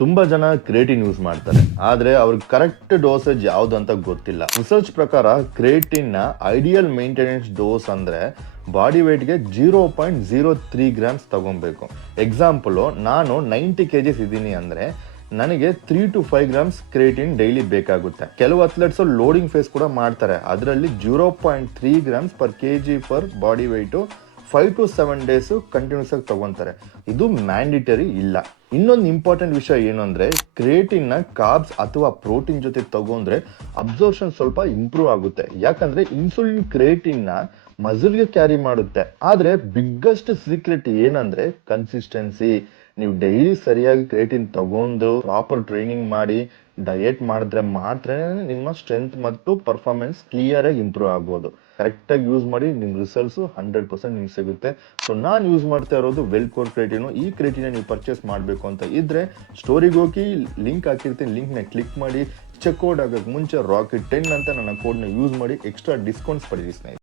ತುಂಬಾ ಜನ creatine use ಮಾಡ್ತಾರೆ, ಆದ್ರೆ ಅವ್ರಿಗೆ ಕರೆಕ್ಟ್ ಡೋಸೇಜ್ ಯಾವ್ದು ಅಂತ ಗೊತ್ತಿಲ್ಲ. ರಿಸರ್ಚ್ ಪ್ರಕಾರ ಕ್ರಿಯೇಟಿನ್ ನ ಐಡಿಯಲ್ ಮೇಂಟೆನೆನ್ಸ್ ಡೋಸ್ ಅಂದ್ರೆ ಬಾಡಿ ವೇಟ್ಗೆ 0.03 ಗ್ರಾಮ್ಸ್ ತಗೊಬೇಕು. ಎಕ್ಸಾಂಪಲ್, ನಾನು 90 kgs ಇದ್ದೀನಿ ಅಂದ್ರೆ ನನಗೆ 3 to 5 ಗ್ರಾಮ್ಸ್ ಕ್ರಿಯೇಟಿನ್ ಡೈಲಿ ಬೇಕಾಗುತ್ತೆ. ಕೆಲವು ಅಥ್ಲೆಟ್ಸ್ ಲೋಡಿಂಗ್ ಫೇಸ್ ಕೂಡ ಮಾಡ್ತಾರೆ, ಅದರಲ್ಲಿ 0.3 grams per KG per body weight 5 to 7 days continuous ಆಗಿ ತಗೊಂತಾರೆ. ಇದು ಮ್ಯಾಂಡಿಟರಿ ಇಲ್ಲ. ಇನ್ನೊಂದು ಇಂಪಾರ್ಟೆಂಟ್ ವಿಷಯ ಏನು ಅಂದ್ರೆ, ಕ್ರಿಯೇಟಿನ್ ನ ಕಾರ್ಬ್ಸ್ ಅಥವಾ ಪ್ರೋಟೀನ್ ಜೊತೆ ತಗೊಂಡ್ರೆ ಅಬ್ಸರ್ಪ್ಷನ್ ಸ್ವಲ್ಪ ಇಂಪ್ರೂವ್ ಆಗುತ್ತೆ. ಯಾಕಂದ್ರೆ ಇನ್ಸುಲಿನ್ ಕ್ರಿಯೇಟಿನ್ ನ ಮಸಲ್ಗೆ ಕ್ಯಾರಿ ಮಾಡುತ್ತೆ. ಆದ್ರೆ ಬಿಗ್ಗೆಸ್ಟ್ ಸೀಕ್ರೆಟ್ ಏನಂದ್ರೆ ಕನ್ಸಿಸ್ಟೆನ್ಸಿ. ನೀವು ಡೈಲಿ ಸರಿಯಾಗಿ ಕ್ರಿಯೇಟಿನ್ ತಗೊಂಡು ಪ್ರಾಪರ್ ಟ್ರೈನಿಂಗ್ ಮಾಡಿ ಡಯೆಟ್ ಮಾಡಿದ್ರೆ ಮಾತ್ರ ನಿಮ್ಮ ಸ್ಟ್ರೆಂತ್ ಮತ್ತು ಪರ್ಫಾರ್ಮೆನ್ಸ್ ಕ್ಲಿಯರ್ ಆಗಿ ಇಂಪ್ರೂವ್ ಆಗ್ಬೋದು. ಕರೆಕ್ಟ್ ಆಗಿ ಯೂಸ್ ಮಾಡಿ ನಿಮ್ ರಿಸಲ್ಟ್ಸ್ 100% ನಿಮ್ಗೆ ಸಿಗುತ್ತೆ. ಸೊ ನಾನು ಯೂಸ್ ಮಾಡ್ತಾ ಇರೋದು ವೆಲ್ಕೋರ್ ಕ್ರಿಯೇಟಿನ್. ಈ ಕ್ರಿಯೇಟಿನ್ ನೀವು ಪರ್ಚೇಸ್ ಮಾಡಬೇಕು ಅಂತ ಇದ್ರೆ ಸ್ಟೋರಿಗೆ ಹೋಗಿ ಲಿಂಕ್ ಹಾಕಿರ್ತೀನಿ, ಲಿಂಕ್ ನ ಕ್ಲಿಕ್ ಮಾಡಿ ಚೆಕ್ಔಟ್ ಆಗೋಕೆ ಮುಂಚೆ ರಾಕೆಟ್ 10 ಅಂತ ನನ್ನ ಕೋಡ್ ನ ಯೂಸ್ ಮಾಡಿ ಎಕ್ಸ್ಟ್ರಾ ಡಿಸ್ಕೌಂಟ್ಸ್ ಪಡೆಯಿರಿ ಸ್ನೇಹಿತರೆ.